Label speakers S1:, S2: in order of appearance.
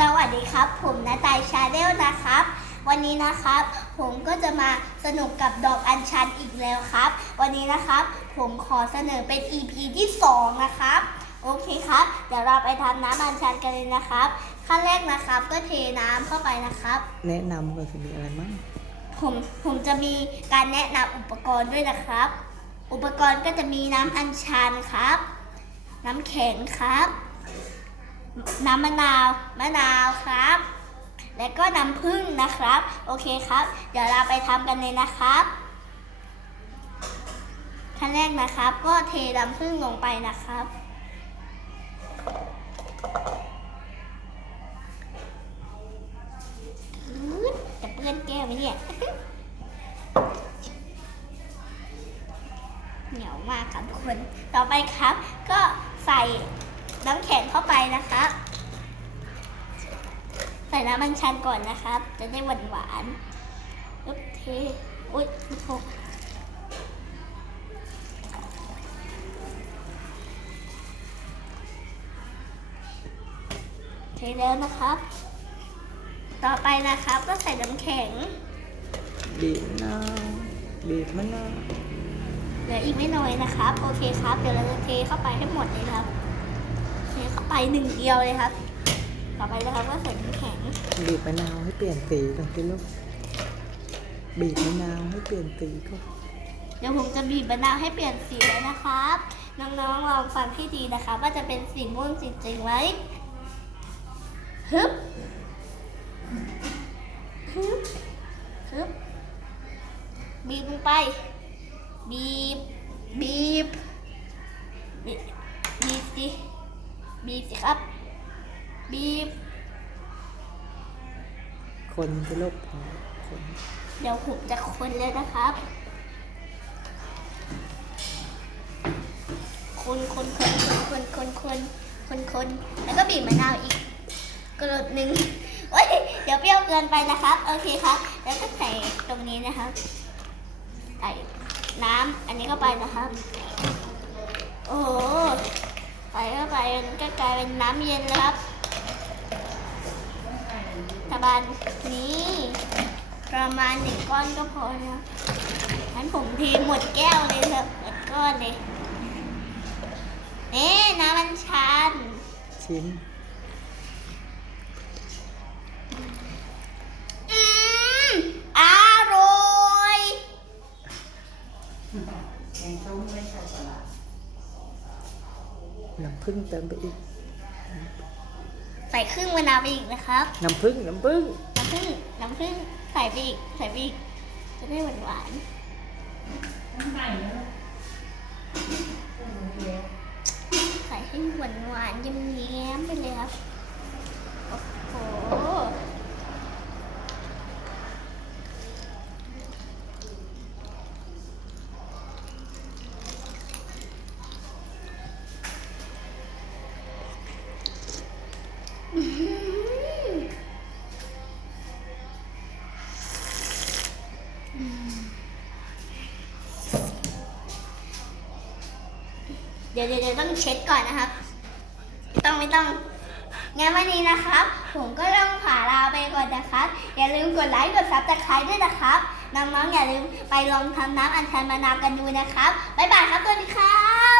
S1: สวัสดีครับ ผมนาตายชาเดลนะครับ วันนี้นะครับ ผมก็จะมาสนุกกับดอกอัญชันอีกแล้วครับ วันนี้นะครับ ผมขอเสนอเป็น EP ที่ 2 นะครับ โอเคครับ เดี๋ยวเราไปทำน้ำอัญชันกันเลยนะครับ ขั้นแรกนะครับก็เทน้ำเข้าไปนะครับ
S2: แนะนำก่อนสิมีอะไรมั่ง
S1: ผมผมจะมีการแนะนำอุปกรณ์ด้วยนะครับ อุปกรณ์ก็จะมีน้ำอัญชันครับ น้ำแข็งครับ น้ำมะนาวมะนาวครับ และก็น้ำผึ้งนะครับ โอเคครับ เดี๋ยวเราไปทำกันเลยนะครับขั้นแรกนะครับ ก็เทน้ำผึ้งลงไปนะครับอื้อจะเปื้อนแก้วไหมเนี่ยเหนียวมากครับทุกคน ต่อไปครับ ก็ใส่ น้ำแข็งเข้าไปนะครับ ใส่น้ำมันชันก่อนนะครับ จะได้หวานหวานๆปึ๊บเทอุ้ยหกเทแล้วนะครับ ต่อไปนะครับก็ใส่น้ำแข็ง
S2: บีบมะนาวบีบมะนาว
S1: เหลืออีกไม่น้อยนะครับ โอเคครับ เดี๋ยวเราจะเทเข้าไปให้หมดเลยครับเทเข้า ไปหนึ่งเดียวเลยครับ ต่อไปนะครับก็ใส่น้ำแข็ง
S2: บีบมะนาวให้เปลี่ยนสีก่อนสิลูกบีบมะนาวให้เปลี่ยนสีก่อน
S1: เดี๋ยวผมจะบีบมะนาวให้เปลี่ยนสีเลยนะครับ น้องๆลองฟังให้ดีนะคะว่าจะเป็นสีม่วงจริงๆไหมฮึบฮึบฮึบบีบลงไป บีบ บีบ บีบบีบสิ บีบสิครับ บีบ
S2: คนสิลูกพอคน
S1: เดี๋ยวผมจะคนเลยนะครับ คนคนคนคนคนคนคนคนแล้วก็บีบมะนาวอีกกรดหนึ่งโอ้ยเดี๋ยวเปรี้ยวเกินไปนะครับ โอเคครับ แล้วก็ใส่ตรงนี้นะครับใส่น้ำอันนี้เข้าไปนะครับ โอ้โห ใส่เข้าไปมันก็กลายเป็นน้ำเย็นแล้วครับตะบันนี้ประมาณหนึ่งก้อนก็พอนะงั้นผมเทหมดแก้วเลยเถอะหมดก้อนเลยเอ๊ะน้ำมันชัน
S2: ชิม
S1: อืมอร่อย
S2: น้ำผึ้งเติมไปอีก
S1: ใส่ครึ่งมะนาวไปอีกนะครับ
S2: น้ำผึ้งน้ำผึ้ง
S1: น้ำผึ้งน้ำผึ้งใส่ไปอีกใส่ไปอีกจะได้หวานหวานๆใส่ให้หวานหวานๆเยิ้มๆไปเลยครับ โอ้โห อื้อหือ เดี๋ยวเดี๋ยวต้องเช็ดก่อนนะครับ ต้องไม่ต้องงั้นวันนี้นะครับ ผมก็ต้องผ่าลาไปก่อนนะครับ อย่าลืมกดไลค์กดซับสไครต์ด้วยนะครับน้องๆอย่าลืมไปลองทำน้ำอัญชันมะนาวกันดูนะครับบ๊ายบายครับสวัสดีครับ